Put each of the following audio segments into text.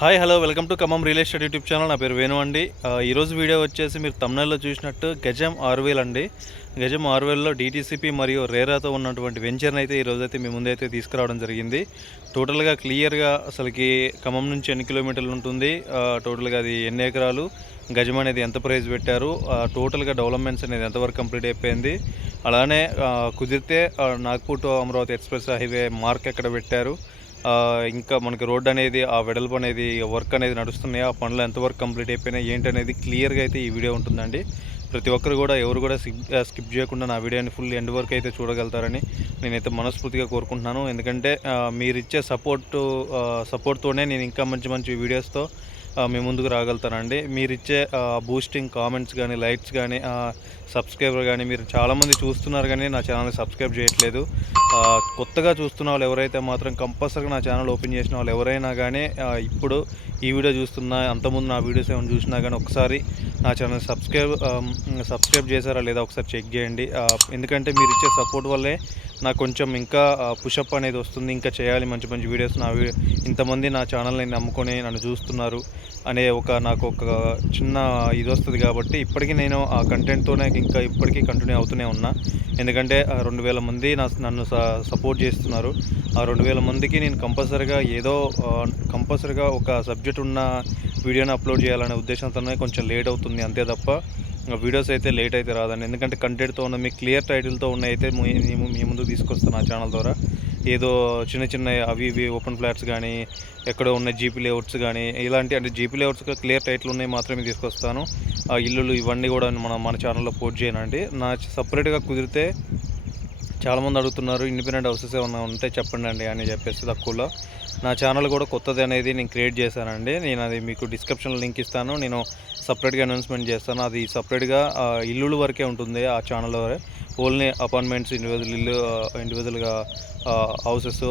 Hi hello welcome to Khammam real estate YouTube channel. నా పేరు వేణు అండి. ఈరోజు వీడియో వచ్చేసి మీరు తమిళనాడులో చూసినట్టు గజం ఆరువేల్ అండి. గజం ఆరువేల్లో డీటీసీపీ మరియు రేరాతో ఉన్నటువంటి వెంచర్ని అయితే ఈరోజు అయితే మీ ముందైతే తీసుకురావడం జరిగింది. టోటల్గా క్లియర్గా అసలుకి ఖమ్మం నుంచి ఎన్ని కిలోమీటర్లు ఉంటుంది? టోటల్గా అది ఎన్ని ఎకరాలు? గజం అనేది ఎంత ప్రైస్ పెట్టారు? టోటల్గా డెవలప్మెంట్స్ అనేది ఎంతవరకు కంప్లీట్ అయిపోయింది? అలానే కుదిరితే Nagpur to Amaravati express highway mark ఎక్కడ పెట్టారు? ఇంకా మనకి రోడ్ అనేది ఆ వెడల్పు అనేది వర్క్ అనేది నడుస్తున్నాయి ఆ పనులు ఎంతవరకు కంప్లీట్ అయిపోయినాయి ఏంటి అనేది క్లియర్గా అయితే ఈ వీడియో ఉంటుందండి. ప్రతి ఒక్కరు కూడా ఎవరు కూడా స్కిప్ స్కిప్ చేయకుండా నా వీడియోని ఫుల్ ఎండ్ వరకు అయితే చూడగలుగుతారని నేనైతే మనస్ఫూర్తిగా కోరుకుంటున్నాను. ఎందుకంటే మీరిచ్చే మీరు ఇచ్చే సపోర్ట్తోనే నేను ఇంకా మంచి మంచి వీడియోస్తో మీ ముందుకు రాగలుగుతానండి. మీరు ఇచ్చే బూస్టింగ్ కామెంట్స్ కానీ లైక్స్ కానీ సబ్స్క్రైబర్ కానీ మీరు చాలామంది చూస్తున్నారు కానీ నా ఛానల్ని సబ్స్క్రైబ్ చేయట్లేదు. కొత్తగా చూస్తున్న వాళ్ళు ఎవరైతే మాత్రం కంపల్సరీగా నా ఛానల్ ఓపెన్ చేసిన వాళ్ళు ఎవరైనా కానీ ఇప్పుడు ఈ వీడియో చూస్తున్నా అంతకుముందు నా వీడియోస్ ఏమైనా చూసినా కానీ ఒకసారి నా ఛానల్ సబ్స్క్రైబ్ సబ్స్క్రైబ్ చేశారా లేదా ఒకసారి చెక్ చేయండి. ఎందుకంటే మీరు ఇచ్చే సపోర్ట్ వల్లే నాకు కొంచెం ఇంకా పుషప్ అనేది వస్తుంది ఇంకా చేయాలి మంచి మంచి వీడియోస్ నా ఇంతమంది నా ఛానల్ని నమ్ముకొని నన్ను చూస్తున్నారు అనే ఒక నాకు ఒక చిన్న ఇది వస్తుంది కాబట్టి ఇప్పటికీ నేను ఆ కంటెంట్తోనే ఇంకా ఇప్పటికీ కంటిన్యూ అవుతూనే ఉన్నా. ఎందుకంటే రెండు వేల మంది నా నన్ను సపోర్ట్ చేస్తున్నారు. ఆ రెండు వేల మందికి నేను కంపల్సరీగా ఏదో కంపల్సరీగా ఒక సబ్జెక్ట్ ఉన్న వీడియోని అప్లోడ్ చేయాలనే ఉద్దేశంతోనే కొంచెం లేట్ అవుతుంది అంతే తప్ప వీడియోస్ అయితే లేట్ అయితే రాదండి. ఎందుకంటే కంటెంట్తో ఉన్న మీ క్లియర్ టైటిల్తో ఉన్న అయితే మేము మీ- ముందు తీసుకొస్తాను ఆ ఛానల్ ద్వారా. ఏదో చిన్న చిన్న అవి ఇవి ఓపెన్ ఫ్లాట్స్ కానీ ఎక్కడో ఉన్న జీపీ లేఅవుట్స్ కానీ ఇలాంటి అంటే జీపీ లేఅవుట్స్ క్లియర్ టైటిల్ ఉన్నాయి మాత్రమే తీసుకొస్తాను. ఆ ఇల్లులు ఇవన్నీ కూడా మన మన ఛానల్లో పోస్ట్ చేయనండి. నా సపరేట్గా కుదిరితే చాలామంది అడుగుతున్నారు ఇండిపెండెంట్ హౌసెస్ ఏమన్నా ఉంటే చెప్పండి అండి అని చెప్పేసి తక్కువలో. నా ఛానల్ కూడా కొత్తది అనేది నేను క్రియేట్ చేశానండి. నేను అది మీకు డిస్క్రిప్షన్లో లింక్ ఇస్తాను. నేను సపరేట్గా అనౌన్స్మెంట్ చేస్తాను. అది సపరేట్గా ఇల్లుల వరకే ఉంటుంది ఆ ఛానల్ ఓన్లీ అపార్ట్మెంట్స్ ఇండివిజువల్ ఇల్లు ఇండివిజువల్గా హౌసెస్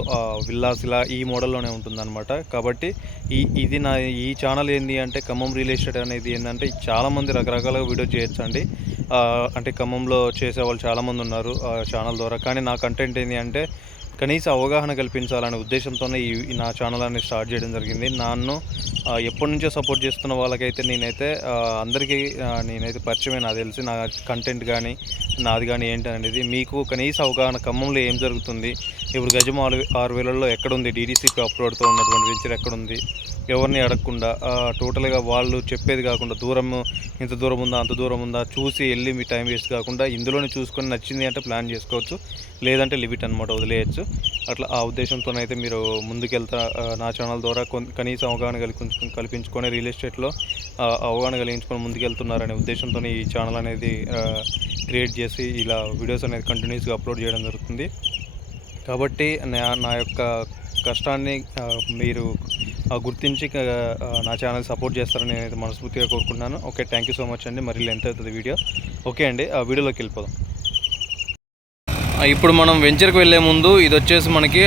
విల్లాస్ ఇలా ఈ మోడల్లోనే ఉంటుందన్నమాట. కాబట్టి ఈ ఇది నా ఈ ఛానల్ ఏంటి అంటే ఖమ్మం రియల్ ఎస్టేట్ అనేది ఏంటంటే చాలామంది రకరకాలుగా వీడియో చేయొచ్చు అండి అంటే ఖమ్మంలో చేసేవాళ్ళు చాలామంది ఉన్నారు ఆ ఛానల్ ద్వారా. కానీ నా కంటెంట్ ఏంటి అంటే కనీస అవగాహన కల్పించాలనే ఉద్దేశంతోనే ఈ నా ఛానల్ అనేది స్టార్ట్ చేయడం జరిగింది. నన్ను ఎప్పటి నుంచో సపోర్ట్ చేస్తున్న వాళ్ళకైతే నేనైతే అందరికీ నేనైతే పరిచయమే. నాకు తెలిసి నా కంటెంట్ కానీ నాది కానీ ఏంటి అనేది మీకు కనీస అవగాహన ఖమ్మంలో ఏం జరుగుతుంది? ఇప్పుడు గజం ఆరు ఆరు వేలలో ఎక్కడుంది? డీడీసీపీ అప్లోడ్తో ఉన్నటువంటి వెంచర్ ఎక్కడుంది? ఎవరిని అడగకుండా టోటల్గా వాళ్ళు చెప్పేది కాకుండా దూరం ఇంత దూరం ఉందా అంత దూరం ఉందా చూసి వెళ్ళి మీ టైం వేస్ట్ కాకుండా ఇందులోనే చూసుకొని నచ్చింది అంటే ప్లాన్ చేసుకోవచ్చు. లేదంటే లిమిట్ అనమాట వదిలేయచ్చు. అట్లా ఆ ఉద్దేశంతోనైతే మీరు ముందుకెళ్తా నా ఛానల్ ద్వారా కనీసం అవగాహన కల్పించు కల్పించుకొని రియల్ ఎస్టేట్లో అవగాహన కలిగించుకొని ముందుకెళ్తున్నారనే ఉద్దేశంతో ఈ ఛానల్ అనేది క్రియేట్ చేసి ఇలా వీడియోస్ అనేది కంటిన్యూస్గా అప్లోడ్ చేయడం జరుగుతుంది. కాబట్టి నా నా యొక్క కష్టాన్ని మీరు ఆ, గుర్తించి నా ఛానల్ సపోర్ట్ చేస్తారని నేనైతే మనస్ఫూర్తిగా కోరుకుంటున్నాను. Okay thank you so much అండి. మరి లెంత్ అవుతుంది వీడియో. ఓకే అండి ఆ వీడియోలోకి వెళ్ళిపోదాం. ఇప్పుడు మనం వెంచర్కి వెళ్ళే ముందు ఇది వచ్చేసి మనకి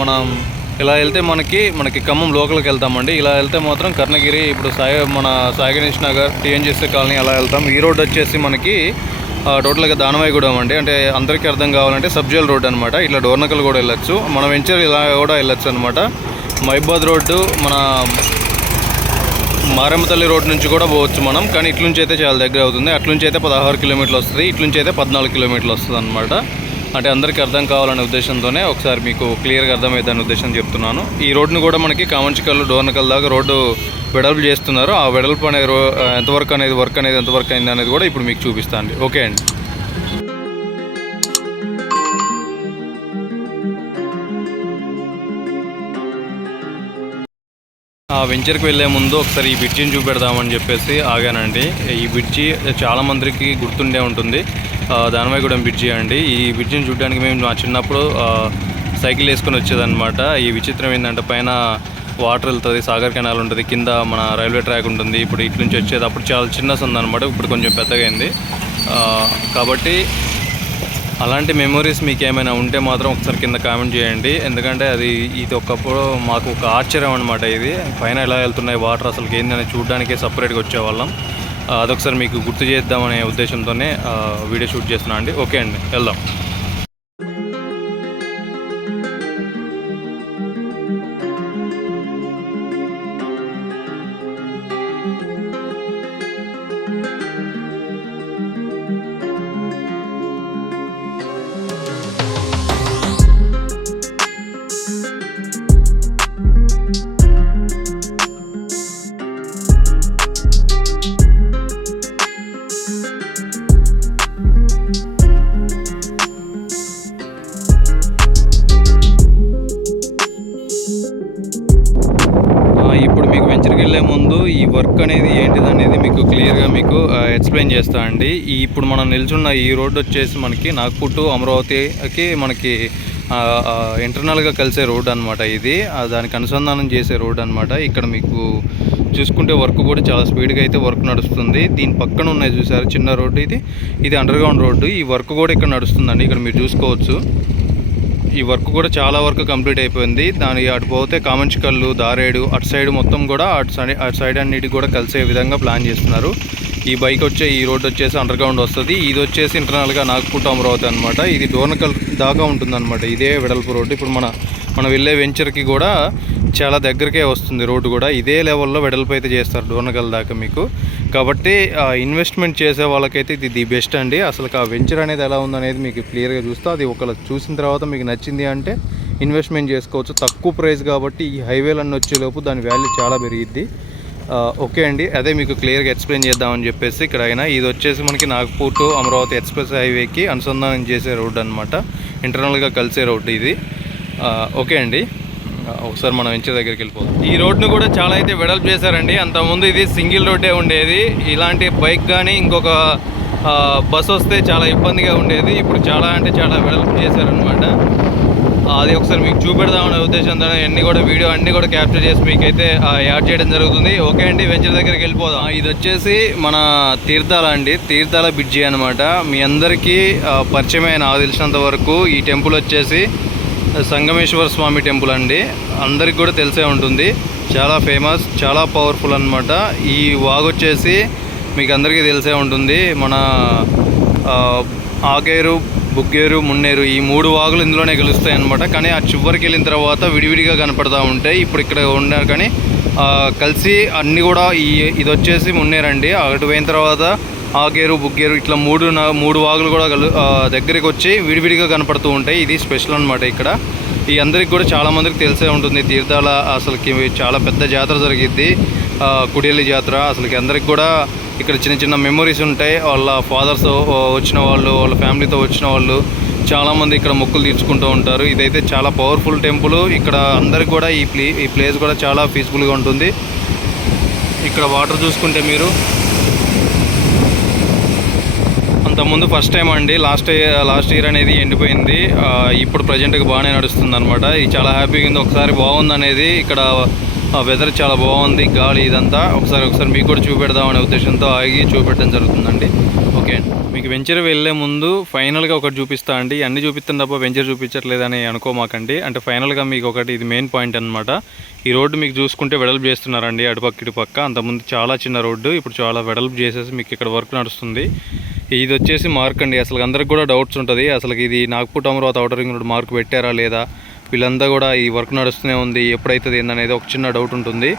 మనం ఇలా వెళ్తే మనకి మనకి ఖమ్మం లోకల్కి వెళ్తామండి. ఇలా వెళ్తే మాత్రం కర్ణగిరి ఇప్పుడు సాయి మన సాయి గణేష్ నగర్ టీఎన్జీసీ కాలనీ అలా వెళ్తాం. ఈ రోడ్ వచ్చేసి మనకి ఆ, టోటల్గా దానవాయిగూడెం అండి. అంటే అందరికీ అర్థం కావాలంటే సబ్జల్ రోడ్ అనమాట ఇట్లా డోర్నకల్ కూడా వెళ్ళొచ్చు. మన వెంచర్ ఇలా కూడా వెళ్ళొచ్చు అనమాట మహిబాద్ రోడ్డు మన మారమ్మతల్లి రోడ్ నుంచి కూడా పోవచ్చు మనం. కానీ ఇట్లుంచి అయితే చాలా దగ్గర అవుతుంది. అట్లుంచి అయితే పదహారు కిలోమీటర్లు వస్తుంది. ఇట్లుంచి అయితే పద్నాలుగు కిలోమీటర్లు వస్తుంది అనమాట అంటే అందరికీ అర్థం కావాలనే ఉద్దేశంతోనే ఒకసారి మీకు క్లియర్గా అర్థమవుతుందనే ఉద్దేశం చెప్తున్నాను. ఈ రోడ్డును కూడా మనకి కామంచికల్ డోర్నకల్ దాకా రోడ్డు వెడల్పు చేస్తున్నారు. ఆ వెడల్పు అనేది ఎంతవరకు అనేది వర్క్ అనేది ఎంతవరకు అయింది అనేది కూడా ఇప్పుడు మీకు చూపిస్తాను ఓకే అండి. ఆ వెంచర్కి వెళ్ళే ముందు ఒకసారి ఈ బ్రిడ్జిని చూపెడదామని చెప్పేసి ఆగానండి. ఈ బ్రిడ్జి చాలా మందికి గుర్తుండే ఉంటుంది. ఆ, దానవాయిగూడెం బ్రిడ్జి అండి. ఈ బ్రిడ్జిని చూడడానికి మేము మా చిన్నప్పుడు సైకిల్ వేసుకొని వచ్చేదన్నమాట. ఈ విచిత్రం ఏంటంటే పైన వాటర్ వెళ్తుంది సాగర్ కెనాల్ ఉంటుంది కింద మన రైల్వే ట్రాక్ ఉంటుంది. ఇప్పుడు ఇటు నుంచి వచ్చేది అప్పుడు చాలా చిన్న ఉందన్నమాట ఇప్పుడు కొంచెం పెద్దగా అయింది. కాబట్టి అలాంటి మెమొరీస్ మీకు ఏమైనా ఉంటే మాత్రం ఒకసారి కింద కామెంట్ చేయండి. ఎందుకంటే అది ఇది ఒకప్పుడు మాకు ఒక ఆశ్చర్యం అనమాట ఇది. పైన ఎలా వెళ్తున్నాయి వాటర్ అసలు ఏందని చూడడానికే సపరేట్గా వచ్చేవాళ్ళం. అదొకసారి మీకు గుర్తు చేద్దామనే ఉద్దేశంతోనే వీడియో షూట్ చేస్తున్నాను అండి. ఓకే అండి వెళ్దాం. ఎక్స్ప్లెయిన్ చేస్తా అండి. ఈ ఇప్పుడు మనం నిల్చున్న ఈ రోడ్డు వచ్చేసి మనకి నాగ్పూర్ టు అమరావతికి మనకి ఇంటర్నల్గా కలిసే రోడ్ అనమాట ఇది. దానికి అనుసంధానం చేసే రోడ్ అనమాట ఇక్కడ మీకు చూసుకుంటే వర్క్ కూడా చాలా స్పీడ్గా అయితే వర్క్ నడుస్తుంది. దీని పక్కన ఉన్నాయి చూసారు చిన్న రోడ్డు ఇది. ఇది అండర్గ్రౌండ్ రోడ్డు. ఈ వర్క్ కూడా ఇక్కడ నడుస్తుందండి. ఇక్కడ మీరు చూసుకోవచ్చు. ఈ వర్క్ కూడా చాలా వరకు కంప్లీట్ అయిపోయింది. దాని అటు పోతే కామంచికల్లు దారేడు అటు సైడ్ మొత్తం కూడా అటు సైడ్ అటు సైడ్ అన్నిటి కూడా కలిసే విధంగా ప్లాన్ చేస్తున్నారు. ఈ బైక్ వచ్చే ఈ రోడ్ వచ్చేసి అండర్ గ్రౌండ్ వస్తుంది. ఇది వచ్చేసి ఇంటర్నల్గా నాగపూర్ అమరావతి అనమాట ఇది డోర్నకల్ దాకా ఉంటుందన్నమాట. ఇదే వెడల్పు రోడ్డు ఇప్పుడు మన మనం వెళ్ళే వెంచర్కి కూడా చాలా దగ్గరకే వస్తుంది రోడ్డు కూడా. ఇదే లెవెల్లో వెడల్పు అయితే చేస్తారు డోర్నకల్ దాకా మీకు. కాబట్టి ఇన్వెస్ట్మెంట్ చేసే వాళ్ళకైతే ఇది ది బెస్ట్ అండి. అసలు ఆ వెంచర్ అనేది ఎలా ఉందనేది మీకు క్లియర్గా చూస్తే. అది ఒకవేళ చూసిన తర్వాత మీకు నచ్చింది అంటే ఇన్వెస్ట్మెంట్ చేసుకోవచ్చు. తక్కువ ప్రైస్ కాబట్టి ఈ హైవేలన్నీ వచ్చేలోపు దాని వాల్యూ చాలా పెరిగిద్ది. ఓకే అండి. అదే మీకు క్లియర్గా ఎక్స్ప్లెయిన్ చేద్దామని చెప్పేసి ఇక్కడ అయినా ఇది వచ్చేసి మనకి నాగపూర్ టు అమరావతి ఎక్స్ప్రెస్ హైవేకి అనుసంధానం చేసే రోడ్ అనమాట ఇంటర్నల్గా కలిసే రోడ్ ఇది. ఓకే అండి. ఒకసారి మనం ఇంటి దగ్గరికి వెళ్ళిపోదాం. ఈ రోడ్ను కూడా చాలా అయితే వెడల్పు చేశారండి. అంతకుముందు ఇది సింగిల్ రోడ్డే ఉండేది. ఇలాంటి బైక్ కానీ ఇంకొక బస్ వస్తే చాలా ఇబ్బందిగా ఉండేది. ఇప్పుడు చాలా అంటే చాలా వెడల్పు చేశారనమాట అది ఒకసారి మీకు చూపెడదామనే ఉద్దేశంతో అన్ని కూడా వీడియో అన్ని కూడా క్యాప్చర్ చేసి మీకైతే అయితే యాడ్ చేయడం జరుగుతుంది. ఓకే అండి వెంచర్ దగ్గరికి వెళ్ళిపోదాం. ఇది వచ్చేసి మన తీర్థాల అండి. తీర్థాల బ్రిడ్జి అనమాట మీ అందరికీ పరిచయమైన నాకు తెలిసినంత వరకు ఈ టెంపుల్ వచ్చేసి సంగమేశ్వర స్వామి టెంపుల్ అండి. అందరికి కూడా తెలిసే ఉంటుంది. చాలా ఫేమస్ చాలా పవర్ఫుల్ అనమాట ఈ వాగు వచ్చేసి మీకు అందరికీ తెలిసే ఉంటుంది మన ఆగేరు బుగ్గేరు మున్నేరు ఈ మూడు వాగులు ఇందులోనే కలుస్తాయి అనమాట కానీ ఆ చివరికి వెళ్ళిన తర్వాత విడివిడిగా కనపడతా ఉంటాయి ఇప్పుడు ఇక్కడ ఉన్నారు కానీ కలిసి అన్నీ కూడా ఈ ఇది వచ్చేసి మున్నేరండి. అటు పోయిన తర్వాత ఆగేరు బుగ్గేరు ఇట్లా మూడు మూడు వాగులు కూడా దగ్గరికి వచ్చి విడివిడిగా కనపడుతూ ఉంటాయి. ఇది స్పెషల్ అనమాట ఇక్కడ. ఈ అందరికి కూడా చాలామందికి తెలిసే ఉంటుంది. తీర్థాల అసలుకి చాలా పెద్ద జాతర జరిగిద్ది. ఆ, కుడియల్లి జాతర అసలుకి అందరికి కూడా ఇక్కడ చిన్న చిన్న మెమొరీస్ ఉంటాయి. వాళ్ళ ఫాదర్స్ వచ్చిన వాళ్ళు వాళ్ళ ఫ్యామిలీతో వచ్చిన వాళ్ళు చాలామంది ఇక్కడ మొక్కులు తీర్చుకుంటూ ఉంటారు. ఇదైతే చాలా పవర్ఫుల్ టెంపుల్ ఇక్కడ అందరికి కూడా ఈ ప్లే ఈ ప్లేస్ కూడా చాలా పీస్ఫుల్గా ఉంటుంది. ఇక్కడ వాటర్ చూసుకుంటే మీరు అంతకుముందు ఫస్ట్ టైం అండి. లాస్ట్ లాస్ట్ ఇయర్ అనేది ఎండిపోయింది. ఇప్పుడు ప్రజెంట్గా బాగానే నడుస్తుంది అనమాట ఇది చాలా హ్యాపీగా ఉంది. ఒకసారి బాగుంది అనేది ఇక్కడ వెదర్ చాలా బాగుంది గాలి ఇదంతా. ఒకసారి ఒకసారి మీకు కూడా చూపెడదాం అనే ఉద్దేశంతో ఆగి చూపెట్టడం జరుగుతుందండి. ఓకే మీకు వెంచర్ వెళ్ళే ముందు ఫైనల్గా ఒకటి చూపిస్తా అండి. అన్ని చూపిస్తాను తప్ప వెంచర్ చూపించట్లేదని అనుకోమాకండి. అంటే ఫైనల్గా మీకు ఒకటి ఇది మెయిన్ పాయింట్ అనమాట ఈ రోడ్డు మీకు చూసుకుంటే వెడల్పు చేస్తున్నారండి అటుపక్క ఇటుపక్క. అంతకుముందు చాలా చిన్న రోడ్డు ఇప్పుడు చాలా వెడల్పు చేసేసి మీకు ఇక్కడ వర్క్ నడుస్తుంది. ఇది వచ్చేసి మార్క్ అండి. అసలు అందరికి కూడా డౌట్స్ ఉంటుంది. అసలు ఇది Nagpur Amaravati outer ring road mark పెట్టారా లేదా? వీళ్ళంతా కూడా ఈ వర్క్ నడుస్తూనే ఉంది. ఎప్పుడైతుంది ఏందనేది ఒక చిన్న డౌట్ ఉంటుంది.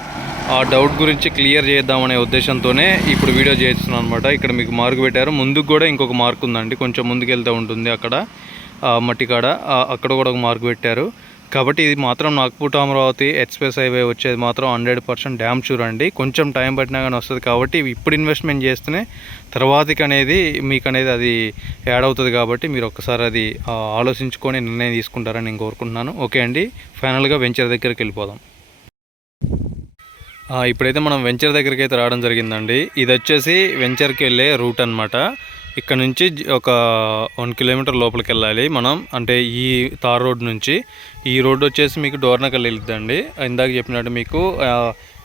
ఆ డౌట్ గురించి క్లియర్ చేద్దామనే ఉద్దేశంతోనే ఇప్పుడు వీడియో చేస్తున్నాను అనమాట ఇక్కడ మీకు మార్క్ పెట్టారు. ముందుకు కూడా ఇంకొక మార్క్ ఉందండి. కొంచెం ముందుకు వెళ్తూ ఉంటుంది అక్కడ మట్టికాడ. మట్టి కాడ అక్కడ కూడా ఒక మార్క్ పెట్టారు. కాబట్టి ఇది మాత్రం నాగ్పూర్ అమరావతి ఎక్స్ప్రెస్ హైవే వచ్చేది మాత్రం హండ్రెడ్ పర్సెంట్ డ్యామ్ షూర్ అండి. కొంచెం టైం పట్టినా కానీ వస్తుంది కాబట్టి ఇప్పుడు ఇన్వెస్ట్మెంట్ చేస్తేనే తర్వాతకి అనేది మీకు అనేది అది యాడ్ అవుతుంది కాబట్టి మీరు ఒక్కసారి అది ఆలోచించుకొని నిర్ణయం తీసుకుంటారని నేను కోరుకుంటున్నాను. ఓకే అండి. ఫైనల్గా వెంచర్ దగ్గరికి వెళ్ళిపోదాం. ఇప్పుడైతే మనం వెంచర్ దగ్గరికి అయితే రావడం జరిగిందండి. ఇది వచ్చేసి వెంచర్కి వెళ్ళే రూట్ అనమాట ఇక్కడ నుంచి ఒక వన్ కిలోమీటర్ లోపలికి వెళ్ళాలి మనం. అంటే ఈ తార్ రోడ్ నుంచి. ఈ రోడ్ వచ్చేసి మీకు డోర్నకల్ వెళ్తుందండి. ఇందాక చెప్పినట్టు మీకు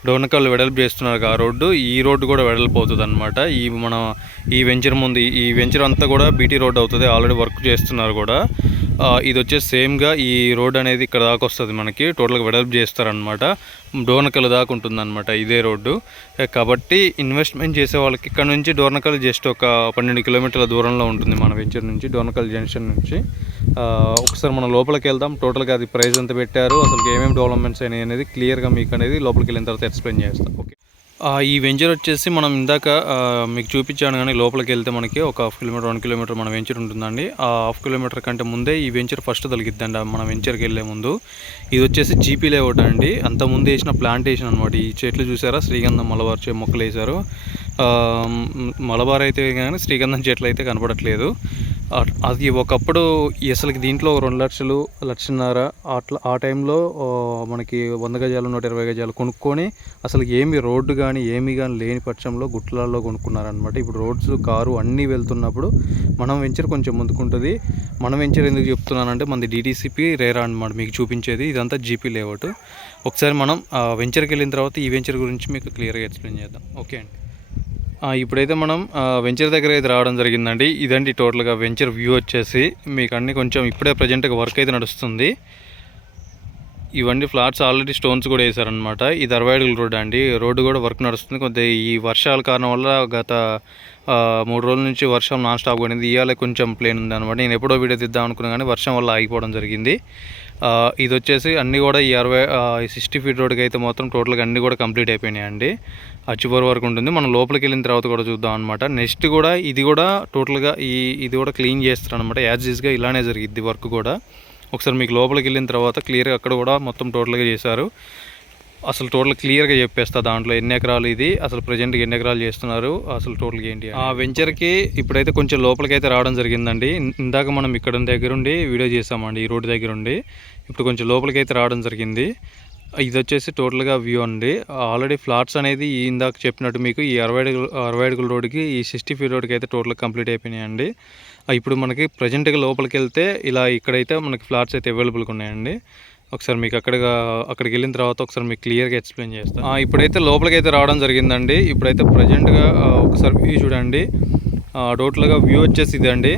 డోర్నకల్ వెడల్పు చేస్తున్నారు ఆ రోడ్డు. ఈ రోడ్డు కూడా వెడల్పు అవుతుంది అనమాట ఈ మన ఈ వెంచర్ ముందు ఈ- వెంచర్ అంతా కూడా బీటీ రోడ్ అవుతుంది. ఆల్రెడీ వర్క్ చేస్తున్నారు కూడా. ఇది వచ్చేసి సేమ్గా ఈ రోడ్ అనేది ఇక్కడ దాకా వస్తుంది మనకి. టోటల్గా వెడల్పు చేస్తారనమాట డోర్నకల్ దాకా ఉంటుందన్నమాట ఇదే రోడ్డు. కాబట్టి ఇన్వెస్ట్మెంట్ చేసే వాళ్ళకి ఇక్కడ నుంచి డోర్నకల్ జస్ట్ ఒక పన్నెండు కిలోమీటర్ల దూరంలో ఉంటుంది మన వెంచర్ నుంచి డోర్నకల్ జంక్షన్ నుంచి. ఒకసారి మనం లోపలికి వెళ్దాం. టోటల్గా అది ప్రైస్ ఎంత పెట్టారు అసలు ఏమేమి డెవలప్మెంట్స్ అయినాయి అనేది క్లియర్గా మీకు అనేది లోపలికి వెళ్ళిన తర్వాత ఎక్స్ప్లెయిన్ చేస్తాం. ఓకే ఈ వెంచర్ వచ్చేసి మనం ఇందాక మీకు చూపించాను కానీ లోపలికి వెళ్తే మనకి ఒక హాఫ్ కిలోమీటర్ వన్ కిలోమీటర్ మన వెంచర్ ఉంటుందండి. ఆ హాఫ్ కిలోమీటర్ కంటే ముందే ఈ వెంచర్ ఫస్ట్ తొలగిద్దండి మన వెంచర్కి వెళ్ళే ముందు. ఇది వచ్చేసి జీపీ లేఅవుట్ అండి. అంత ముందు వేసిన ప్లాంటేషన్ అనమాట ఈ చెట్లు చూసారా? శ్రీగంధం మలవార్చే మొక్కలు వేశారు. మలబార్ అయితే కానీ శ్రీగంధం చెట్లు అయితే కనపడట్లేదు. అది ఒకప్పుడు అసలుకి దీంట్లో రెండు లక్షలు లక్షన్నర అట్లా ఆ టైంలో మనకి వంద గజాలు నూట ఇరవై గజాలు కొనుక్కొని అసలు ఏమి రోడ్డు కానీ ఏమి కానీ లేని పక్షంలో గుట్లల్లో కొనుక్కున్నారనమాట ఇప్పుడు రోడ్స్ కారు అన్నీ వెళ్తున్నప్పుడు మనం వెంచర్ కొంచెం ముందుకుంటుంది. మనం వెంచర్ ఎందుకు చెప్తున్నానంటే మనది డీటీసీపీ రేరా అనమాట మీకు చూపించేది. ఇదంతా జీపీ లేఅవుట్. ఒకసారి మనం ఆ, వెంచర్కి వెళ్ళిన తర్వాత ఈ వెంచర్ గురించి మీకు క్లియర్గా ఎక్స్ప్లెయిన్ చేద్దాం. ఓకే అండి. ఇప్పుడైతే మనం వెంచర్ దగ్గర అయితే రావడం జరిగిందండి. ఇదండి టోటల్గా వెంచర్ వ్యూ వచ్చేసి. మీకు అన్ని కొంచెం ఇప్పుడే ప్రజెంట్గా వర్క్ అయితే నడుస్తుంది. ఇవన్నీ ఫ్లాట్స్ ఆల్రెడీ స్టోన్స్ కూడా వేసారనమాట ఇది అరవై అడుగుల రోడ్ అండి. రోడ్డు కూడా వర్క్ నడుస్తుంది. కొద్దిగా ఈ వర్షాల కారణం వల్ల గత మూడు రోజుల నుంచి వర్షం నాన్ స్టాప్ పడింది ఇవాళ కొంచెం ప్లేన్ ఉంది అనమాట నేను ఎప్పుడో వీడియో తీద్దాం అనుకున్నా కానీ వర్షం వల్ల ఆగిపోవడం జరిగింది. ఇది వచ్చేసి అన్నీ కూడా ఈ అరవై సిక్స్టీ ఫీట్ రోడ్కి అయితే మొత్తం టోటల్గా అన్నీ కూడా కంప్లీట్ అయిపోయినాయి అండి. ఆ చివరి వరకు ఉంటుంది. మనం లోపలికి వెళ్ళిన తర్వాత కూడా చూద్దాం అనమాట నెక్స్ట్ కూడా ఇది కూడా టోటల్గా ఈ ఇది కూడా క్లీన్ చేస్తారు అనమాట యాజ్ ఈజ్గా ఇలానే జరిగింది వర్క్ కూడా. ఒకసారి మీకు లోపలికి వెళ్ళిన తర్వాత క్లియర్గా అక్కడ కూడా మొత్తం టోటల్గా చేశారు. అసలు టోటల్ క్లియర్గా చెప్పేస్తా దాంట్లో ఎన్ని ఎకరాలు ఇది అసలు ప్రజెంట్గా ఎన్ని ఎకరాలు చేస్తున్నారు అసలు టోటల్గా ఏంటి ఆ వెంచర్కి ఇప్పుడైతే కొంచెం లోపలికి అయితే రావడం జరిగిందండి. ఇందాక మనం ఇక్కడ దగ్గరుండి వీడియో చేసామండి ఈ రోడ్డు దగ్గరుండి ఇప్పుడు కొంచెం లోపలికి అయితే రావడం జరిగింది. ఇది వచ్చేసి టోటల్గా వ్యూ అండి. ఆల్రెడీ ఫ్లాట్స్ అనేది ఇందాక చెప్పినట్టు మీకు ఈ అరవై అడుగుల అరవై అడుగుల రోడ్డుకి ఈ సిక్స్టీ ఫీట్ రోడ్కి అయితే టోటల్గా కంప్లీట్ అయిపోయినాయండి. ఇప్పుడు మనకి ప్రజెంట్గా లోపలికి వెళ్తే ఇలా ఇక్కడైతే మనకి ఫ్లాట్స్ అయితే అవైలబుల్గా ఉన్నాయండి. ఒకసారి మీకు అక్కడ అక్కడికి వెళ్ళిన తర్వాత ఒకసారి మీకు క్లియర్గా ఎక్స్ప్లెయిన్ చేస్తాను ఇప్పుడైతే లోపలికి అయితే రావడం జరిగిందండి. ఇప్పుడైతే ప్రజెంట్గా ఒకసారి వ్యూ చూడండి. టోటల్గా వ్యూ వచ్చేసి ఇదండి.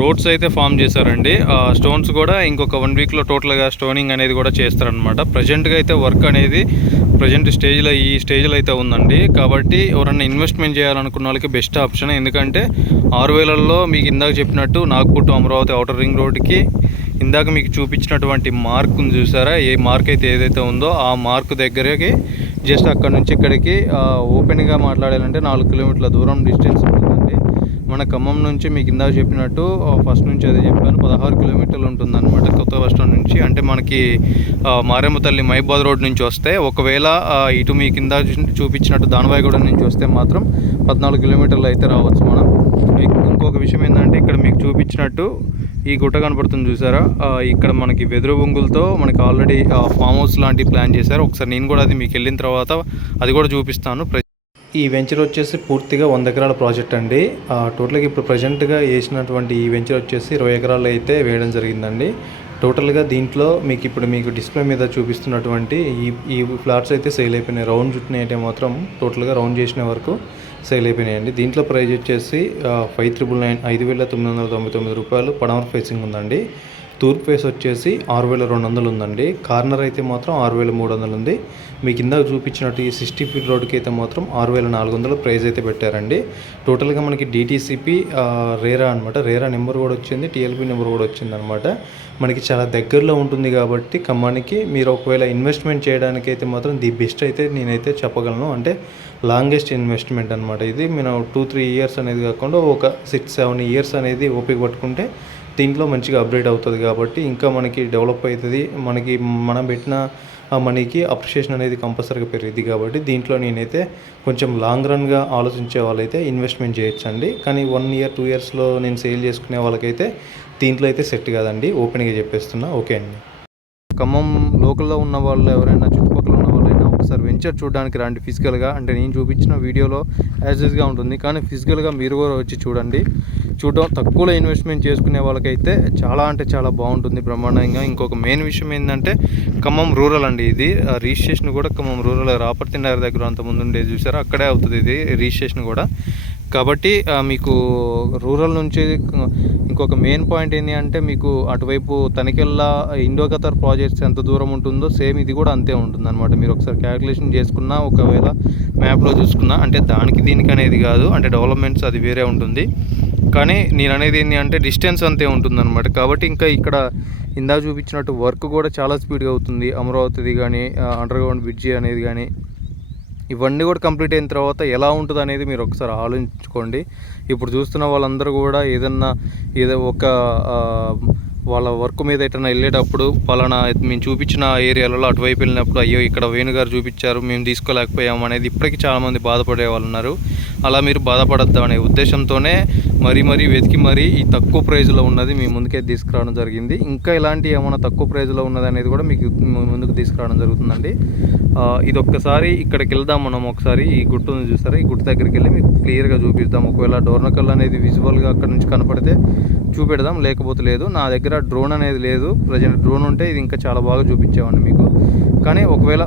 రోడ్స్ అయితే ఫామ్ చేశారండి. ఆ స్టోన్స్ కూడా ఇంకొక వన్ వీక్లో టోటల్గా స్టోనింగ్ అనేది కూడా చేస్తారనమాట ప్రజెంట్గా అయితే వర్క్ అనేది ప్రజెంట్ స్టేజ్లో ఈ స్టేజ్లో అయితే ఉందండి. కాబట్టి ఎవరన్నా ఇన్వెస్ట్మెంట్ చేయాలనుకున్న వాళ్ళకి బెస్ట్ ఆప్షన్ ఎందుకంటే ఆరు వేలల్లో మీకు ఇందాక చెప్పినట్టు Nagpur to Amaravati outer ring రోడ్కి ఇందాక మీకు చూపించినటువంటి మార్క్ చూసారా? ఏ మార్క్ అయితే ఏదైతే ఉందో ఆ మార్క్ దగ్గరకి జస్ట్ అక్కడ నుంచి ఇక్కడికి ఓపెన్గా మాట్లాడాలంటే నాలుగు కిలోమీటర్ల దూరం డిస్టెన్స్ ఉంటుంది. మన ఖమ్మం నుంచి మీకు ఇందాక చెప్పినట్టు ఫస్ట్ నుంచి అదే చెప్పాను పదహారు కిలోమీటర్లు ఉంటుందన్నమాట కొత్త బస్ స్టాండ్ నుంచి. అంటే మనకి మారేమ్మ తల్లి మైబాద్ రోడ్ నుంచి వస్తే ఒకవేళ ఇటు మీ కింద చూపించినట్టు దానవాయిగూడ నుంచి వస్తే మాత్రం పద్నాలుగు కిలోమీటర్లు అయితే రావచ్చు మనం. ఇంకొక విషయం ఏంటంటే ఇక్కడ మీకు చూపించినట్టు ఈ గుట్ట కనపడుతుంది చూసారా? ఇక్కడ మనకి వెదురు బొంగులతో మనకి ఆల్రెడీ ఫామ్ హౌస్ లాంటి ప్లాన్ చేశారు. ఒకసారి నేను కూడా అది మీకు వెళ్ళిన తర్వాత అది కూడా చూపిస్తాను. ఈ వెంచర్ వచ్చేసి పూర్తిగా వంద ఎకరాల ప్రాజెక్ట్ అండి. టోటల్గా ఇప్పుడు ప్రజెంట్గా వేసినటువంటి ఈ వెంచర్ వచ్చేసి ఇరవై ఎకరాలు అయితే వేయడం జరిగిందండి. టోటల్గా దీంట్లో మీకు ఇప్పుడు మీకు డిస్ప్లే మీద చూపిస్తున్నటువంటి ఈ ఈ ఫ్లాట్స్ అయితే సేల్ అయిపోయినాయి. రౌండ్ చుట్టిన అయితే మాత్రం టోటల్గా రౌండ్ చేసిన వరకు సేల్ అయిపోయినాయండి. దీంట్లో ప్రైజ్ వచ్చేసి ఫైవ్ త్రిబుల్ నైన్ ఐదు వేల తొమ్మిది వందల తొంభై తొమ్మిది రూపాయలు పడమర ఫేసింగ్ ఉందండి. తూర్పు ఫేస్ వచ్చేసి ఆరు వేల రెండు వందలు ఉందండి. కార్నర్ అయితే మాత్రం ఆరు వేల మూడు వందలు ఉంది. మీకు ఇందాక చూపించినట్టు ఈ సిక్స్టీ ఫీట్ రోడ్కి అయితే మాత్రం ఆరు వేల నాలుగు వందలు ప్రైస్ అయితే పెట్టారండి. టోటల్గా మనకి డిటీసీపీ రేరా అనమాట రేరా నెంబర్ కూడా వచ్చింది టీఎల్పీ నెంబర్ కూడా వచ్చింది అనమాట మనకి చాలా దగ్గరలో ఉంటుంది కాబట్టి ఖమ్మానికి మీరు ఒకవేళ ఇన్వెస్ట్మెంట్ చేయడానికి అయితే మాత్రం ది బెస్ట్ అయితే నేనైతే చెప్పగలను. అంటే లాంగెస్ట్ ఇన్వెస్ట్మెంట్ అనమాట ఇది. మనం టూ త్రీ ఇయర్స్ అనేది కాకుండా ఒక సిక్స్ సెవెన్ ఇయర్స్ అనేది ఓపిక పట్టుకుంటే దీంట్లో మంచిగా అప్డేట్ అవుతుంది కాబట్టి ఇంకా మనకి డెవలప్ అవుతుంది. మనకి మనం పెట్టిన ఆ మనీకి అప్రిషియేషన్ అనేది కంపల్సరీగా పెరిగింది కాబట్టి దీంట్లో నేనైతే కొంచెం లాంగ్ రన్గా ఆలోచించే వాళ్ళైతే ఇన్వెస్ట్మెంట్ చేయొచ్చండి. కానీ వన్ ఇయర్ టూ ఇయర్స్లో నేను సేల్ చేసుకునే వాళ్ళకైతే దీంట్లో అయితే సెట్ కాదండి. ఓపెన్గా చెప్పేస్తున్నా. ఓకే అండి. ఖమ్మం లోకల్లో ఉన్న వాళ్ళు ఎవరైనా చుట్టుపక్కల ఉన్న వాళ్ళైనా ఒకసారి వెంచర్ చూడడానికి రండి. ఫిజికల్గా అంటే నేను చూపించిన వీడియోలో యాజ్ యూజ్గా ఉంటుంది. కానీ ఫిజికల్గా మీరు కూడా వచ్చి చూడండి. చూడడం తక్కువలో ఇన్వెస్ట్మెంట్ చేసుకునే వాళ్ళకైతే చాలా అంటే చాలా బాగుంటుంది బ్రహ్మాండంగా. ఇంకొక మెయిన్ విషయం ఏంటంటే ఖమ్మం రూరల్ అండి ఇది. రిజిస్ట్రేషన్ కూడా ఖమ్మం రూరల్ రాపర్తి నగర్ దగ్గర అంత ముందు ఉండేది చూసారా? అక్కడే అవుతుంది ఇది రిజిస్ట్రేషన్ కూడా. కాబట్టి మీకు రూరల్ నుంచి ఇంకొక మెయిన్ పాయింట్ ఏంటి అంటే మీకు అటువైపు తనికెళ్ళ ఇండో ఖతర్ ప్రాజెక్ట్స్ ఎంత దూరం ఉంటుందో సేమ్ ఇది కూడా అంతే ఉంటుంది అనమాట మీరు ఒకసారి క్యాలిక్యులేషన్ చేసుకున్నా ఒకవేళ మ్యాప్లో చూసుకున్నా అంటే దానికి దీనికి అనేది కాదు. అంటే డెవలప్మెంట్స్ అది వేరే ఉంటుంది. కానీ నేను అనేది ఏంటి అంటే డిస్టెన్స్ అంతే ఉంటుంది అనమాట కాబట్టి ఇంకా ఇక్కడ ఇందా చూపించినట్టు వర్క్ కూడా చాలా స్పీడ్గా అవుతుంది. అమరావతిది కానీ అండర్ గ్రౌండ్ బ్రిడ్జి అనేది కానీ ఇవన్నీ కూడా కంప్లీట్ అయిన తర్వాత ఎలా ఉంటుంది అనేది మీరు ఒకసారి ఆలోచించుకోండి. ఇప్పుడు చూస్తున్న వాళ్ళందరూ కూడా ఏదన్నా ఏదో ఒక వాళ్ళ వర్క్ మీద ఎటైనా వెళ్ళేటప్పుడు పలానా మేము చూపించిన ఏరియాలలో అటువైపు వెళ్ళినప్పుడు అయ్యో ఇక్కడ వేణుగారు చూపించారు మేము తీసుకోలేకపోయాము అనేది ఇప్పటికీ చాలామంది బాధపడే వాళ్ళు ఉన్నారు. అలా మీరు బాధపడద్దు అనే ఉద్దేశంతోనే మరీ మరీ వెతికి మరీ ఈ తక్కువ ప్రైజ్లో ఉన్నది మీ ముందుకే తీసుకురావడం జరిగింది. ఇంకా ఇలాంటి ఏమైనా తక్కువ ప్రైజ్లో ఉన్నది అనేది కూడా మీకు ముందుకు తీసుకురావడం జరుగుతుందండి. ఇది ఒక్కసారి ఇక్కడికి వెళ్దాం మనం ఒకసారి. ఈ గుట్టును ఉంది చూసారా? ఈ గుట్టు దగ్గరికి వెళ్ళి మీకు క్లియర్గా చూపిద్దాం. ఒకవేళ డోర్నకల్ అనేది విజువల్గా అక్కడ నుంచి కనపడితే చూపెడదాం లేకపోతే లేదు. నా దగ్గర డ్రోన్ అనేది లేదు. ప్రజెంట్ డ్రోన్ ఉంటే ఇది ఇంకా చాలా బాగా చూపించేవాడిని మీకు. కానీ ఒకవేళ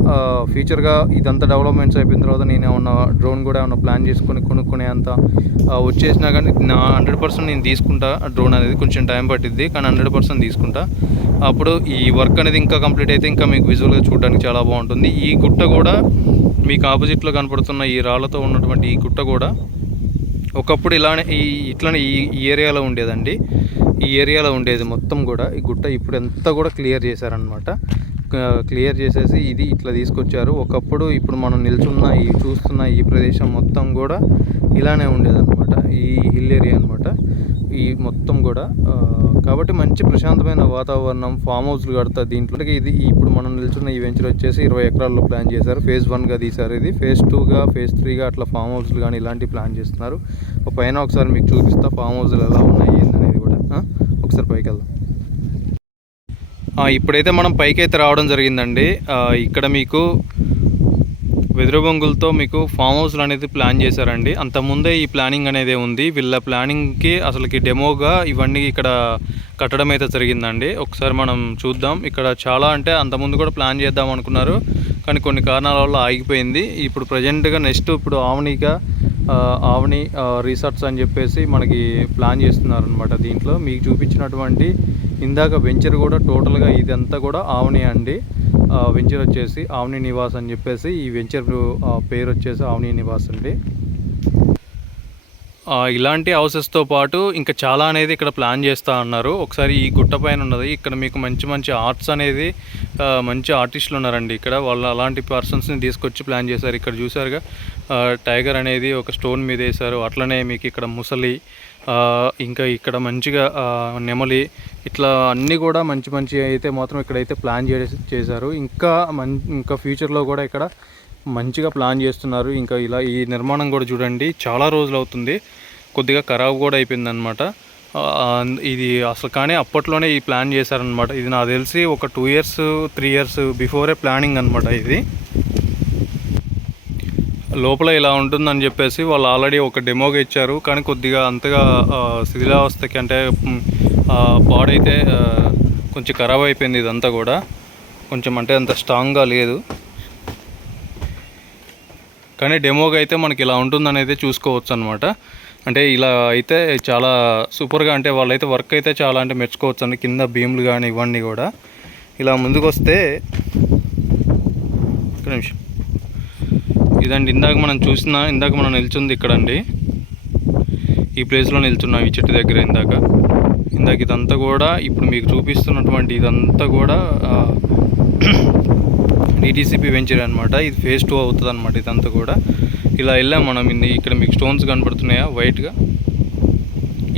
ఫ్యూచర్గా ఇదంతా డెవలప్మెంట్స్ అయిపోయిన తర్వాత నేను ఏమన్నా డ్రోన్ కూడా ఏమన్నా ప్లాన్ చేసుకొని కొనుక్కునే అంత వచ్చేసినా కానీ నా హండ్రెడ్ పర్సెంట్ నేను తీసుకుంటా డ్రోన్ అనేది. కొంచెం టైం పట్టిద్ది కానీ హండ్రెడ్ పర్సెంట్ తీసుకుంటా. అప్పుడు ఈ వర్క్ అనేది ఇంకా కంప్లీట్ అయితే ఇంకా మీకు విజువల్గా చూడడానికి చాలా బాగుంటుంది. ఈ గుట్ట కూడా మీకు ఆపోజిట్లో కనపడుతున్న ఈ రాళ్ళతో ఉన్నటువంటి ఈ గుట్ట కూడా ఒకప్పుడు ఇలానే ఈ ఇట్లానే ఈ ఏరియాలో ఉండేదండి. ఈ ఏరియాలో ఉండేది మొత్తం కూడా. ఈ గుట్ట ఇప్పుడు అంతా కూడా క్లియర్ చేశారనమాట క్లియర్ చేసేసి ఇది ఇట్లా తీసుకొచ్చారు. ఒకప్పుడు ఇప్పుడు మనం నిల్చున్న ఈ చూస్తున్న ఈ ప్రదేశం మొత్తం కూడా ఇలానే ఉండేదన్నమాట. ఈ హిల్ ఏరియా అనమాట ఈ మొత్తం కూడా కాబట్టి మంచి ప్రశాంతమైన వాతావరణం ఫామ్ హౌస్లు కడతా దీంట్లో. ఇది ఇప్పుడు మనం నిల్చున్న ఈ వెంచర్ వచ్చేసి ఇరవై ఎకరాల్లో ప్లాన్ చేశారు. ఫేజ్ వన్గా తీశారు ఇది. ఫేజ్ టూగా ఫేజ్ త్రీగా అట్లా ఫామ్ హౌస్లు కానీ ఇలాంటివి ప్లాన్ చేస్తున్నారు. పైన ఒకసారి మీకు చూపిస్తా ఫామ్ హౌస్లు ఎలా ఉన్నాయి ఏంటనేది కూడా. ఒకసారి పైకి వెళ్దాం. ఇప్పుడైతే మనం పైకి అయితే రావడం జరిగిందండి. ఇక్కడ మీకు వెదురు బొంగులతో మీకు ఫామ్ హౌస్లు అనేది ప్లాన్ చేశారండి. అంతకుముందే ఈ ప్లానింగ్ అనేది ఉంది. వీళ్ళ ప్లానింగ్కి అసలుకి డెమోగా ఇవన్నీ ఇక్కడ కట్టడం అయితే జరిగిందండి. ఒకసారి మనం చూద్దాం. ఇక్కడ చాలా అంటే అంతకుముందు కూడా ప్లాన్ చేద్దాం అనుకున్నారు. కానీ కొన్ని కారణాల వల్ల ఆగిపోయింది. ఇప్పుడు ప్రజెంట్గా నెక్స్ట్ ఇప్పుడు ఆవనిగా ఆవని రీసార్ట్స్ రిసార్ట్స్ అని చెప్పేసి మనకి ప్లాన్ చేస్తున్నారు అనమాట దీంట్లో. మీకు చూపించినటువంటి ఇందాక వెంచర్ కూడా టోటల్గా ఇదంతా కూడా ఆవని అండి. వెంచర్ వచ్చేసి ఆవని నివాస్ అని చెప్పేసి ఈ వెంచర్ పేరు వచ్చేసి ఆవని నివాస్ అండి. ఇలాంటి హౌసెస్తో పాటు ఇంకా చాలా అనేది ఇక్కడ ప్లాన్ చేస్తూ ఉన్నారు ఒకసారి ఈ గుట్ట పైన ఉన్నది. ఇక్కడ మీకు మంచి మంచి ఆర్ట్స్ అనేది మంచి ఆర్టిస్టులు ఉన్నారండి ఇక్కడ. వాళ్ళు అలాంటి పర్సన్స్ని తీసుకొచ్చి ప్లాన్ చేశారు. ఇక్కడ చూసారుగా టైగర్ అనేది ఒక స్టోన్ మీద వేశారు. అట్లనే మీకు ఇక్కడ ముసలి ఇంకా ఇక్కడ మంచిగా నెమలి ఇట్లా అన్నీ కూడా మంచి మంచి అయితే మాత్రం ఇక్కడైతే ప్లాన్ చే చేశారు. ఇంకా మం ఇంకా ఫ్యూచర్లో కూడా ఇక్కడ మంచిగా ప్లాన్ చేస్తున్నారు. ఇంకా ఇలా ఈ నిర్మాణం కూడా చూడండి చాలా రోజులు అవుతుంది. కొద్దిగా ఖరాబ్ కూడా అయిపోయిందనమాట ఇది అసలు కానీ అప్పట్లోనే ఈ ప్లాన్ చేశారనమాట ఇది నాకు తెలిసి ఒక two years three years before planning అనమాట ఇది. లోపల ఇలా ఉంటుందని చెప్పేసి వాళ్ళు ఆల్రెడీ ఒక డెమోగా ఇచ్చారు. కానీ కొద్దిగా అంతగా శిథిలావస్థకి అంటే బాడీ అయితే కొంచెం ఖరాబ్ అయిపోయింది ఇదంతా కూడా. కొంచెం అంటే అంత స్ట్రాంగ్గా లేదు. కానీ డెమోగా అయితే మనకి ఇలా ఉంటుందని అయితే చూసుకోవచ్చు అనమాట అంటే ఇలా అయితే చాలా సూపర్గా అంటే వాళ్ళైతే వర్క్ అయితే చాలా అంటే మెచ్చుకోవచ్చు అండి కింద భీములు కానీ ఇవన్నీ కూడా. ఇలా ముందుకు వస్తే ఒక నిమిషం. ఇదండి ఇందాక మనం చూసిన ఇందాక మనం నిల్చుంది ఇక్కడండి. ఈ ప్లేస్లో నిల్చున్నాం ఈ చెట్టు దగ్గర ఇందాక. ఇందాక ఇదంతా కూడా ఇప్పుడు మీకు చూపిస్తున్నటువంటి ఇదంతా కూడా డిటీసీపీ వెంచర్ అనమాట ఇది ఫేజ్ టూ అవుతుంది అనమాట ఇదంతా కూడా. ఇలా వెళ్ళాం మనం ఇన్ని ఇక్కడ మీకు స్టోన్స్ కనపడుతున్నాయా? వైట్గా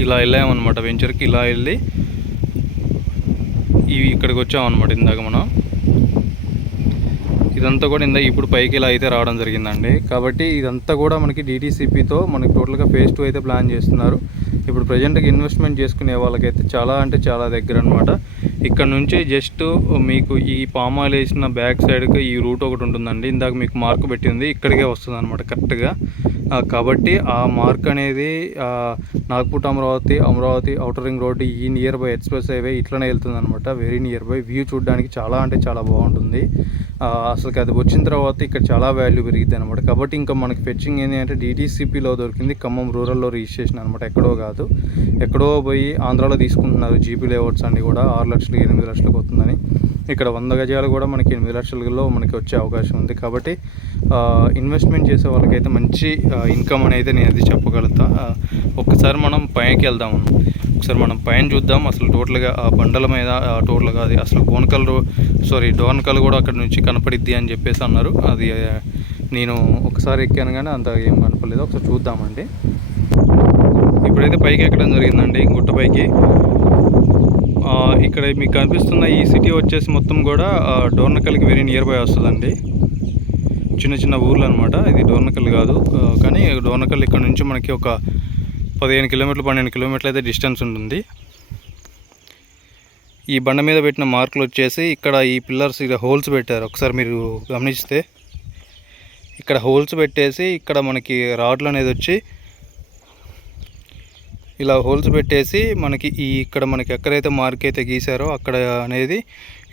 ఇలా వెళ్ళామన్నమాట వెంచర్కి ఇలా వెళ్ళి ఇవి ఇక్కడికి వచ్చామన్నమాట ఇందాక మనం. ఇదంతా కూడా ఇందా ఇప్పుడు పైకి ఇలా అయితే రావడం జరిగిందండి. కాబట్టి ఇదంతా కూడా మనకి డీటీసీపీతో మనకి టోటల్గా ఫేజ్ టూ అయితే ప్లాన్ చేస్తున్నారు. ఇప్పుడు ప్రజెంట్గా ఇన్వెస్ట్మెంట్ చేసుకునే వాళ్ళకైతే చాలా అంటే చాలా దగ్గర అనమాట ఇక్కడ నుంచి జస్ట్ మీకు ఈ పామ్ ఆయిల్ వేసిన బ్యాక్ సైడ్కి ఈ రూట్ ఒకటి ఉంటుందండి. ఇందాక మీకు మార్క్ పెట్టింది ఇక్కడికే వస్తుంది అనమాట కరెక్ట్గా కాబట్టి ఆ మార్క్ అనేది Nagpur Amaravati Amaravati outer ring road ఈ నియర్ బై ఎక్స్ప్రెస్ హైవే ఇట్లనే వెళ్తుంది అనమాట వెరీ నియర్ బై వ్యూ చూడడానికి చాలా అంటే చాలా బాగుంటుంది. అసలుకి అది వచ్చిన తర్వాత ఇక్కడ చాలా వాల్యూ పెరిగింది అనమాట కాబట్టి ఇంకా మనకి ఫెచ్చింగ్ ఏంటి అంటే డీటీసీపీలో దొరికింది ఖమ్మం రూరల్లో రిజిస్ట్రేషన్ అనమాట ఎక్కడో కాదు. ఎక్కడో పోయి ఆంధ్రాలో తీసుకుంటున్నారు జీపీ లేఅవుట్స్ అన్నీ కూడా. ఆరు లక్షలు ఎనిమిది లక్షలకు వస్తుందని. ఇక్కడ వంద గజాలు కూడా మనకి ఎనిమిది లక్షలలో మనకి వచ్చే అవకాశం ఉంది. కాబట్టి ఇన్వెస్ట్మెంట్ చేసే వాళ్ళకైతే మంచి ఇన్కమ్ అనేది నేను అది చెప్పగలుగుతా. ఒక్కసారి మనం పైకి వెళ్దాం. ఒకసారి మనం పైన చూద్దాం. అసలు టోటల్గా ఆ బండల మీద టోటల్గా అది అసలు గోనకల్ సారీ డోనకల్ కూడా అక్కడ నుంచి కనపడిద్ది అని చెప్పేసి అన్నారు. అది నేను ఒకసారి ఎక్కాను కానీ అంత ఏం కనపడలేదు. ఒకసారి చూద్దామండి. ఇప్పుడైతే పైకి ఎక్కడం జరిగిందండి గుట్ట పైకి. ఇక్కడ మీకు కనిపిస్తున్న ఈ సిటీ వచ్చేసి మొత్తం కూడా డోర్నకల్కి వెరీ నియర్ బై వస్తుందండి. చిన్న చిన్న ఊర్లు అనమాట ఇది డోర్నకల్ కాదు. కానీ డోర్నకల్ ఇక్కడ నుంచి మనకి ఒక పదిహేను కిలోమీటర్లు పన్నెండు కిలోమీటర్లు అయితే డిస్టెన్స్ ఉంటుంది. ఈ బండ మీద పెట్టిన మార్కులు వచ్చేసి ఇక్కడ ఈ పిల్లర్స్ ఇక్కడ హోల్స్ పెట్టారు. ఒకసారి మీరు గమనిస్తే ఇక్కడ హోల్స్ పెట్టేసి ఇక్కడ మనకి రాడ్లు అనేది వచ్చి ఇలా హోల్స్ పెట్టేసి మనకి ఈ ఇక్కడ మనకి ఎక్కడైతే మార్క్ అయితే గీసారో అక్కడ అనేది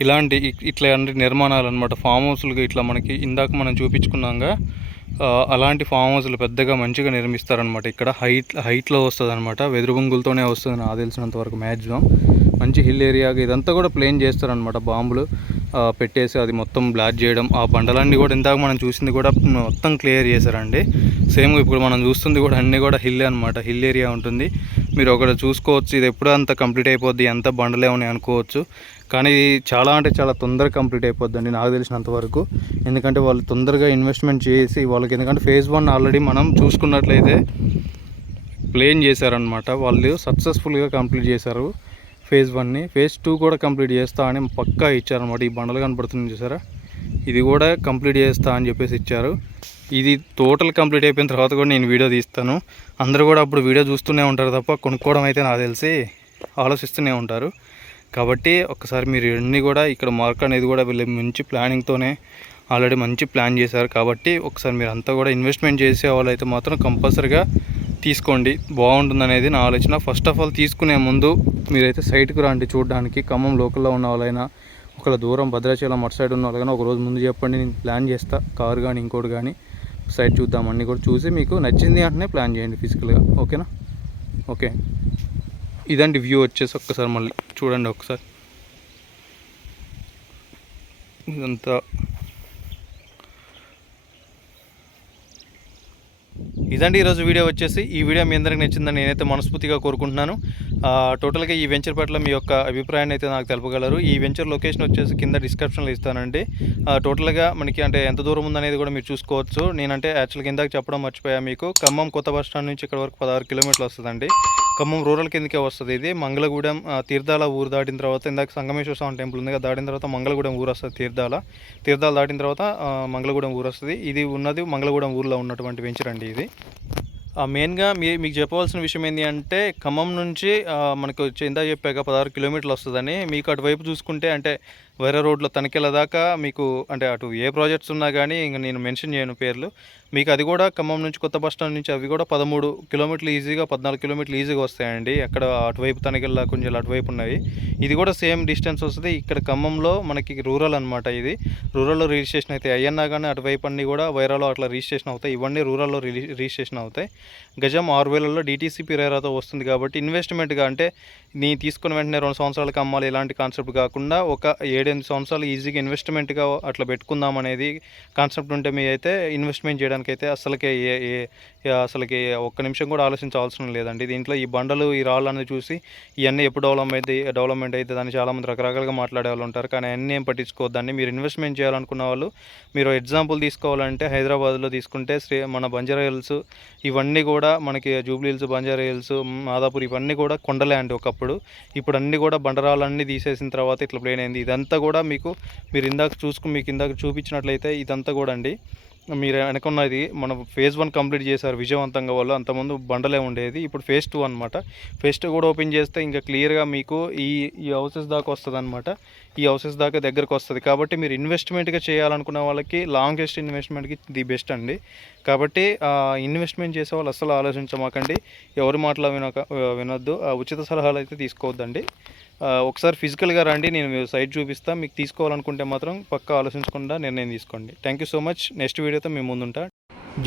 ఇలాంటి ఇట్లాంటి నిర్మాణాలు అనమాట ఫామ్ హౌస్లు ఇట్లా మనకి ఇందాక మనం చూపించుకున్నాగా అలాంటి ఫామ్ హౌస్లు పెద్దగా మంచిగా నిర్మిస్తారనమాట ఇక్కడ హైట్ హైట్లో వస్తుంది అనమాట వెదురు బొంగులతోనే వస్తుంది నాకు తెలిసినంత వరకు మ్యాక్సిమం మంచి హిల్ ఏరియాగా ఇదంతా కూడా ప్లేన్ చేస్తారనమాట బాంబులు. పెట్టేసి అది మొత్తం బ్లాక్ చేయడం ఆ బండలన్నీ కూడా ఇందాక మనం చూసింది కూడా మొత్తం క్లియర్ చేశారండి. సేమ్ ఇప్పుడు మనం చూస్తుంది కూడా అన్నీ కూడా హిల్ అనమాట హిల్ ఏరియా ఉంటుంది. మీరు ఒకటి చూసుకోవచ్చు ఇది ఎప్పుడు అంత కంప్లీట్ అయిపోద్ది ఎంత బండలే ఉన్నాయి అనుకోవచ్చు. కానీ చాలా అంటే చాలా తొందరగా కంప్లీట్ అయిపోద్దండి నాకు తెలిసినంత వరకు. ఎందుకంటే వాళ్ళు తొందరగా ఇన్వెస్ట్మెంట్ చేసి వాళ్ళకి ఎందుకంటే ఫేజ్ వన్ ఆల్రెడీ మనం చూసుకున్నట్లయితే ప్లేన్ చేశారనమాట వాళ్ళు సక్సెస్ఫుల్గా కంప్లీట్ చేశారు. ఫేజ్ వన్ని ఫేజ్ టూ కూడా కంప్లీట్ చేస్తా అని పక్కా ఇచ్చారనమాట ఈ బండలు కనపడుతుంది చూసారా? ఇది కూడా కంప్లీట్ చేస్తా అని చెప్పేసి ఇచ్చారు. ఇది టోటల్ కంప్లీట్ అయిపోయిన తర్వాత కూడా నేను వీడియో తీస్తాను. అందరూ కూడా అప్పుడు వీడియో చూస్తూనే ఉంటారు తప్ప కొనుక్కోవడం అయితే నాకు తెలిసి ఆలోచిస్తూనే ఉంటారు. కాబట్టి ఒకసారి మీరు ఇవన్నీ కూడా ఇక్కడ మార్క్ అనేది కూడా వీళ్ళు మంచి ప్లానింగ్తోనే ఆల్రెడీ మంచి ప్లాన్ చేశారు. కాబట్టి ఒకసారి మీరు అంతా కూడా ఇన్వెస్ట్మెంట్ చేసే వాళ్ళైతే మాత్రం కంపల్సరిగా తీసుకోండి. బాగుంటుంది అనేది నా ఆలోచన. ఫస్ట్ ఆఫ్ ఆల్ తీసుకునే ముందు మీరైతే సైట్కి రండి చూడడానికి. ఖమ్మం లోకల్లో ఉన్న వాళ్ళైనా ఒకవేళ దూరం భద్రాచలం అటు సైడ్ ఉన్న వాళ్ళైనా ఒక రోజు ముందు చెప్పండి నేను ప్లాన్ చేస్తా. కారు కానీ ఇంకోటి కానీ సైట్ చూద్దాం. అన్నీ కూడా చూసి మీకు నచ్చింది అంటేనే ప్లాన్ చేయండి ఫిజికల్గా ఓకేనా ఓకే ఇదండి వ్యూ వచ్చేసి ఒక్కసారి మళ్ళీ చూడండి ఒకసారి. ఇదంతా ఇదండి ఈరోజు వీడియో వచ్చేసి. ఈ వీడియో మీ అందరికి నచ్చిందని నేనైతే మనస్ఫూర్తిగా కోరుకుంటున్నాను. టోటల్గా ఈ వెంచర్ పట్ల మీ యొక్క అభిప్రాయాన్ని అయితే నాకు తెలపగలరు. ఈ వెంచర్ లొకేషన్ వచ్చేసి కింద డిస్క్రిప్షన్లో ఇస్తానండి. ఆ, టోటల్గా మనకి అంటే ఎంత దూరం ఉందనేది కూడా మీరు చూసుకోవచ్చు. నేనంటే యాక్చువల్గా ఇందాక చెప్పడం మర్చిపోయా మీకు. ఖమ్మం కొత్త బస్ స్టాండ్ నుంచి ఇక్కడ వరకు పదహారు కిలోమీటర్లు వస్తుందండి. ఖమ్మం రూరల్ కిందకే వస్తుంది. ఇది మంగళగూడెం తీర్థాల ఊరు దాటిన తర్వాత ఇందాక సంగమేశ్వర స్వామి టెంపుల్ ఉంది కదా దాటిన తర్వాత మంగళగూడెం ఊరు వస్తుంది తీర్థాల. తీర్థాలు దాటిన తర్వాత మంగళగూడెం ఊరు వస్తుంది. ఇది ఉన్నది మంగళగూడెం ఊర్లో ఉన్నటువంటి వెంచర్ అండి ఇది. మెయిన్గా మీ మీకు చెప్పవలసిన విషయం ఏంటి అంటే ఖమ్మం నుంచి మనకు వచ్చి ఇందా చెప్పాక పదహారు కిలోమీటర్లు వస్తుందని మీకు అటువైపు చూసుకుంటే అంటే వేరే రోడ్లో తనిఖీల దాకా మీకు అంటే అటు ఏ ప్రాజెక్ట్స్ ఉన్నా కానీ ఇంక నేను మెన్షన్ చేయను పేర్లు. మీకు అది కూడా ఖమ్మం నుంచి కొత్త బస్ స్టాండ్ నుంచి అవి కూడా పదమూడు కిలోమీటర్లు ఈజీగా పద్నాలుగు కిలోమీటర్లు ఈజీగా వస్తాయండి. అక్కడ అటువైపు తనిఖీల కొంచెం అటువైపు ఉన్నాయి. ఇది కూడా సేమ్ డిస్టెన్స్ వస్తుంది. ఇక్కడ ఖమ్మంలో మనకి రూరల్ అనమాట ఇది. రూరల్లో రిజిస్ట్రేషన్ అయితే అయ్యన్నా కానీ అటువైపు అన్నీ కూడా వైరాలో అట్లా రిజిస్ట్రేషన్ అవుతాయి. ఇవన్నీ రూరల్లో రిజిస్ట్రేషన్ అవుతాయి. గజం ఆరు వేలలో డీటీసీపీ రేరాతో వస్తుంది కాబట్టి ఇన్వెస్ట్మెంట్గా అంటే నీ తీసుకున్న వెంటనే రెండు సంవత్సరాలకు అమ్మాలి ఇలాంటి కాన్సెప్ట్ కాకుండా ఒక ఏడు ఏడెనిమిది సంవత్సరాలు ఈజీగా ఇన్వెస్ట్మెంట్గా అట్లా పెట్టుకుందాం అనేది కాన్సెప్ట్ ఉంటే మీ అయితే ఇన్వెస్ట్మెంట్ చేయడానికి అయితే అసలుకే ఏ ఏ అసలుకి ఒక్క నిమిషం కూడా ఆలోచించాల్సిన లేదండి. దీంట్లో ఈ బండలు ఈ రాళ్ళు అనేది చూసి ఇవన్నీ ఎప్పుడు డెవలప్ అయితే డెవలప్మెంట్ అవుతుంది అని చాలామంది రకరకాలుగా మాట్లాడే వాళ్ళు ఉంటారు. కానీ అన్నీ ఏం పట్టించుకోవద్దండి. మీరు ఇన్వెస్ట్మెంట్ చేయాలనుకున్న వాళ్ళు మీరు ఎగ్జాంపుల్ తీసుకోవాలంటే హైదరాబాద్లో తీసుకుంటే శ్రీ మన బంజారా హిల్స్ ఇవన్నీ కూడా మనకి జూబ్లీ హిల్స్ బంజారా హిల్స్ మాదాపూర్ ఇవన్నీ కూడా కొండలే అండి ఒకప్పుడు. ఇప్పుడు అన్నీ కూడా బండరాలన్నీ తీసేసిన తర్వాత ఇట్లా ప్లేన్ అయింది. ఇదంతా కూడా మీకు మీరు ఇందాక చూసుకుని మీకు ఇందాక చూపించినట్లయితే ఇదంతా కూడా అండి. మీరు అనుకున్నది మనం ఫేజ్ వన్ కంప్లీట్ చేశారు విజయవంతంగా వాళ్ళు అంతకుముందు బండలే ఉండేది ఇప్పుడు ఫేజ్ టూ అనమాట ఫేజ్ టూ కూడా ఓపెన్ చేస్తే ఇంకా క్లియర్గా మీకు ఈ ఈ హౌసెస్ దాకా వస్తుంది అనమాట ఈ హౌసెస్ దాకా దగ్గరకు వస్తుంది. కాబట్టి మీరు ఇన్వెస్ట్మెంట్గా చేయాలనుకున్న వాళ్ళకి లాంగెస్ట్ ఇన్వెస్ట్మెంట్కి ది బెస్ట్ అండి. కాబట్టి ఇన్వెస్ట్మెంట్ చేసే వాళ్ళు అస్సలు ఆలోచించమాకండి. ఎవరి మాటలు వినక వినొద్దు. ఆ ఉచిత సలహాలు అయితే తీసుకోవద్దండి. ఒకసారి ఫిజికల్గా రండి నేను సైట్ చూపిస్తాను మీకు తీసుకోవాలనుకుంటే మాత్రం పక్కా ఆలోచించకుండా నిర్ణయం తీసుకోండి. Thank you so much next వీడియోతో మేము ముందుంటా.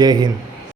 జై హింద్.